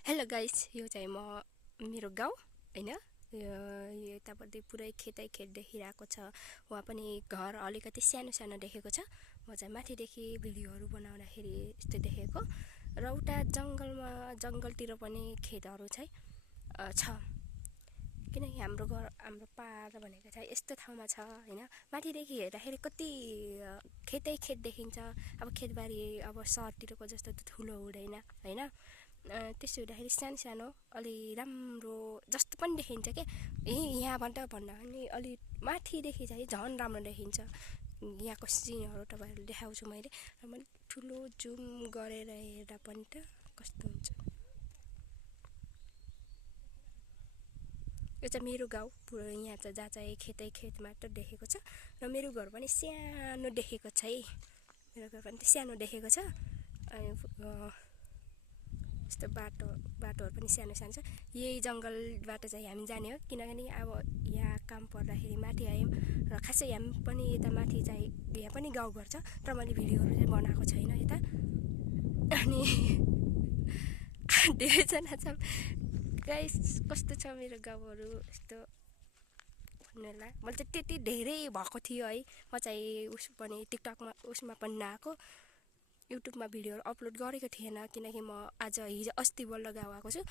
Hello guys, यो चाहिँ मेरो गाउँ हैन। यो यतापट्टि पुरै खेतै खेत देखिरहेको छ। वहाँ पनि घर अलिकति सानो सानो देखेको छ। म चाहिँ माथिदेखि भिडियोहरू बनाउँदाखेरि यस्तो देखेको र उता जङ्गलतिर पनि खेतहरू चाहिँ छ। किनकि हाम्रो घर हाम्रो पहाड भनेको चाहिँ यस्तो ठाउँमा छ हैन। माथिदेखि हेर्दाखेरि कति खेतै खेत देखिन्छ। अब खेतबारी अब सहरतिरको जस्तो ठुलो हुँदैन हैन। त्यसो हुँदाखेरि सानो सानो अलि राम्रो जस्तो पनि देखिन्छ के यहाँबाट भन्दा पनि अलि माथिदेखि चाहिँ झन् राम्रो देखिन्छ। यहाँको सिनहरू तपाईँहरूले देखाउँछु मैले र मैले ठुलो जुम गरेर हेर्दा पनि त कस्तो हुन्छ। यो चाहिँ मेरो गाउँ पुरो यहाँ चाहिँ जहाँ चाहिँ खेतै खेत मात्र देखेको छ र मेरो घर पनि सानो देखेको छ है। मेरो घर पनि सानो देखेको छ। यस्तो बाटोहरू पनि सानो सानो छ। यही जङ्गलबाट चाहिँ हामी जाने हो किनकि अब यहाँ काम पर्दाखेरि माथि आयौँ र खासै हामी पनि यता माथि चाहिँ यहाँ पनि गाउँघर छ तर मैले भिडियोहरू चाहिँ बनाएको छैन यता। अनि धेरैजना छ गाइस, कस्तो छ मेरो गाउँहरू यस्तो भन्नुलाई। मैले चाहिँ त्यति धेरै भएको थियो है। म चाहिँ उस पनि टिकटकमा उसमा पनि नआएको, युट्युबमा भिडियोहरू अपलोड गरेको थिएन किनकि म आज हिजो अस्ति बल्ल गाउँ आएको छु।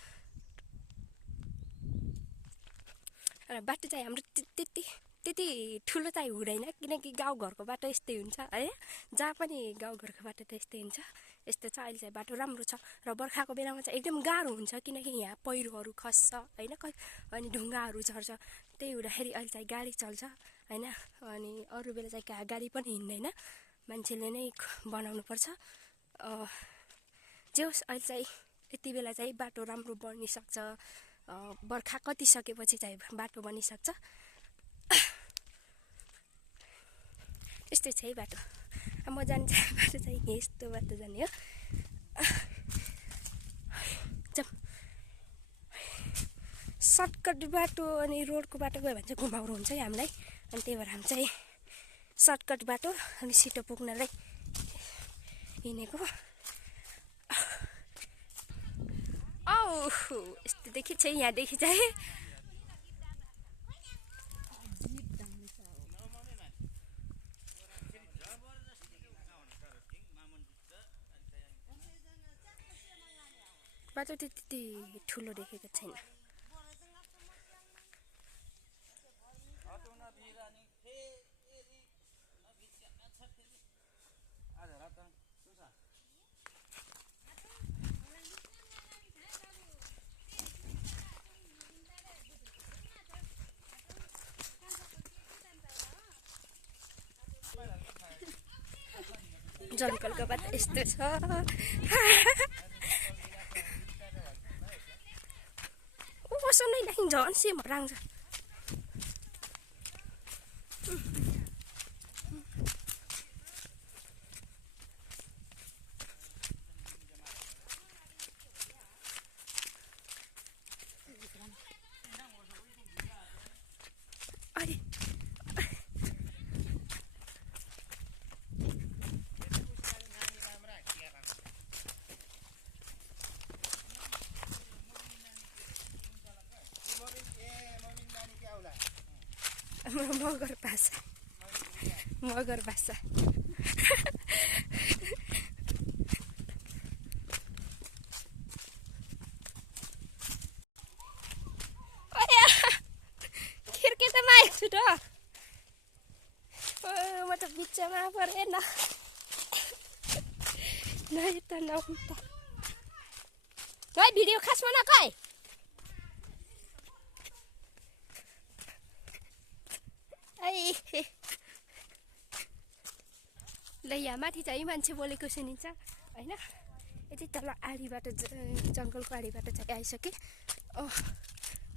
र बाटो चाहिँ हाम्रो त्यति ठुलो चाहिँ हुँदैन किनकि गाउँघरको बाटो यस्तै हुन्छ है। जहाँ पनि गाउँघरको बाटो त यस्तै हुन्छ। यस्तो छ। अहिले चाहिँ बाटो राम्रो छ र बर्खाको बेलामा चाहिँ एकदम गाह्रो हुन्छ किनकि यहाँ पहिरोहरू खस्छ होइन, अनि ढुङ्गाहरू झर्छ। त्यही हुँदाखेरि अहिले चाहिँ गाडी चल्छ होइन। अनि अरू बेला चाहिँ गाडी पनि हिँड्दैन, मान्छेले नै बनाउनु पर्छ। जे होस् अहिले चाहिँ यति बेला चाहिँ बाटो राम्रो बनिसक्छ। बर्खा कटिसकेपछि चाहिँ बाटो बनिसक्छ। यस्तै छ है बाटो। म जाने बाटो चाहिँ यस्तो बाटो जाने हो। सर्टकट बाटो अनि रोडको बाटो गयो भने चाहिँ घुमाउरो हुन्छ है हामीलाई। अनि त्यही भएर हामी चाहिँ सर्टकट बाटो अनि छिटो पुग्नलाई हिँडेको। यस्तो देखिन्छ यहाँदेखि चाहिँ बाटो त्यति ठुलो देखेको छैन। जङ्गलको बाटो यस्तो छ। उसै देखि झन् सेम राङ्छ। मगर भाषा खिर्की त माएको छु त। म त बिचमा परेन त नहुन्त है भिडियो खासमा नकै ल। यहाँ माथि चाहिँ मान्छे बोलेको सुनिन्छ होइन। यति तल आडीबाट जङ्गलको आडीबाट चाहिँ आइसकेँ।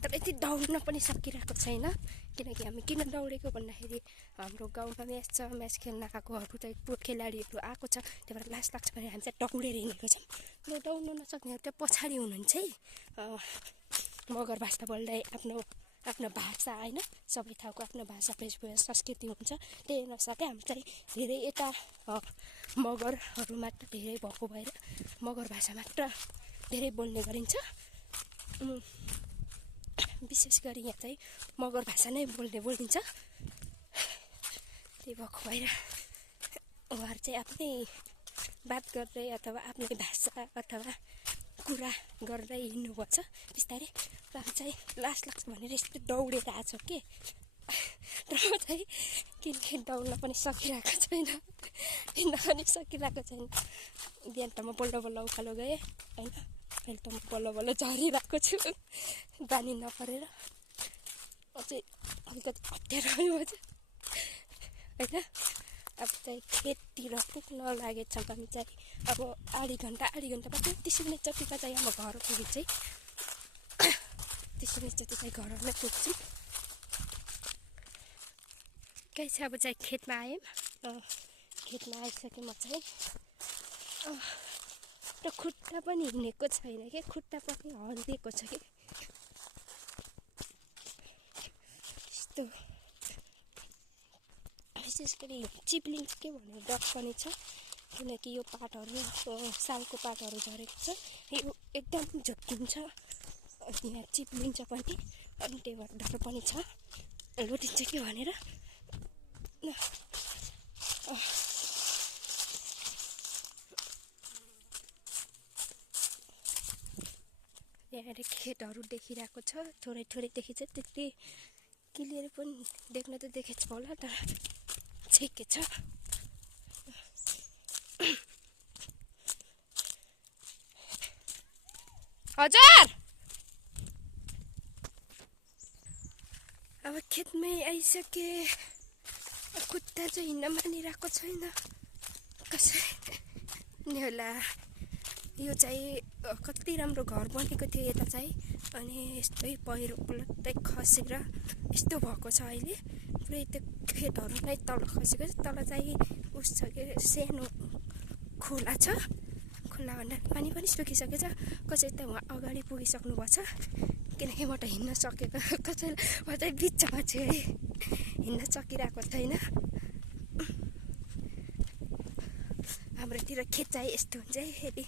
तर यति दौड्न पनि सकिरहेको छैन किनकि हामी किन दौडेको भन्दाखेरि हाम्रो गाउँमा म्याच छ। म्याच खेल्न आएकोहरू चाहिँ खेलाडीहरू आएको छ। त्यही भएर लाज लाग्छ भने हामी चाहिँ दौडेर हिँडेको छौँ। र दौड्न नसक्नेहरू चाहिँ पछाडि हुनुहुन्छ है। मगर भाषा बोल्दै आफ्नो भाषा होइन, सबै ठाउँको आफ्नो भाषा वेशभूषा संस्कृति हुन्छ। त्यही अनुसार हामी चाहिँ धेरै यता मगरहरू मात्र धेरै भएको भएर मगर भाषा मात्र धेरै बोल्ने गरिन्छ। विशेष गरी यहाँ चाहिँ मगर भाषा नै बोलिन्छ। त्यही भएको भएर उहाँहरू चाहिँ आफ्नै बात गर्दै अथवा आफ्नै भाषा अथवा कुरा गर्दै हिँड्नुपर्छ बिस्तारै। र चाहिँ लास लाग्छ भनेर यस्तो दौडेर आएको छ कि र म चाहिँ किनकि दौड्न पनि सकिरहेको छैन, हिँड्न पनि सकिरहेको छैन। बिहान त म बल्ल बल्ल उकालो गएँ होइन, अहिले त म बल्ल बल्ल झरिरहेको छु बानी नपरेर। अझै अलिकति अप्ठ्यारो भयो होइन। अब चाहिँ खेततिर पुग्न लागेछ भने चाहिँ अब आधी घन्टा पछि 30 मिनट जतिको चाहिँ अब घर पुग्यो चाहिँ 30 मिनट जति चाहिँ घरमै पुग्छौँ। केही छ अब चाहिँ खेतमा आयौँ। खेतमा आइसकेँ म चाहिँ र खुट्टा पनि हिँडेको छैन कि, खुट्टा पनि हल्लिएको छ कि यस्तो। विशेष गरी चिप्लिङ के भनेर डर पनि छ किनकि यो पातहरू सालको पातहरू झरेको छ, यो एकदम झुक्किन्छ अनि यहाँ चिप्लिन्छ पनि, अनि त्यही भएर डर पनि छ लुटिन्छ कि भनेर। यहाँ खेतहरू देखिरहेको छ, थोरै थोरै देखिन्छ, त्यति क्लियर पनि देख्न त देखेछ होला तर ठिकै छ। हजुर अब खेतमै आइसके, खुट्टा चाहिँ हिँड्न मानिरहेको छैन कसै नि होला। यो चाहिँ कति राम्रो घर बनेको थियो यता चाहिँ, अनि यस्तै पहिरो पुलत्तै खसेर यस्तो भएको छ अहिले। पुरै त्यो खेतहरू नै तल खसेको छ, तल चाहिँ उस छ के सानो खोला छ, खोला भन्दा पानी पनि सुकिसकेको छ। कसै त उहाँ अगाडि पुगिसक्नु भएको छ किनकि म त हिँड्न सकेको, कसैलाई म चाहिँ बिचमा छु है, हिँड्न सकिरहेको छैन। हाम्रोतिर खेत चाहिँ यस्तो हुन्छ है, यदि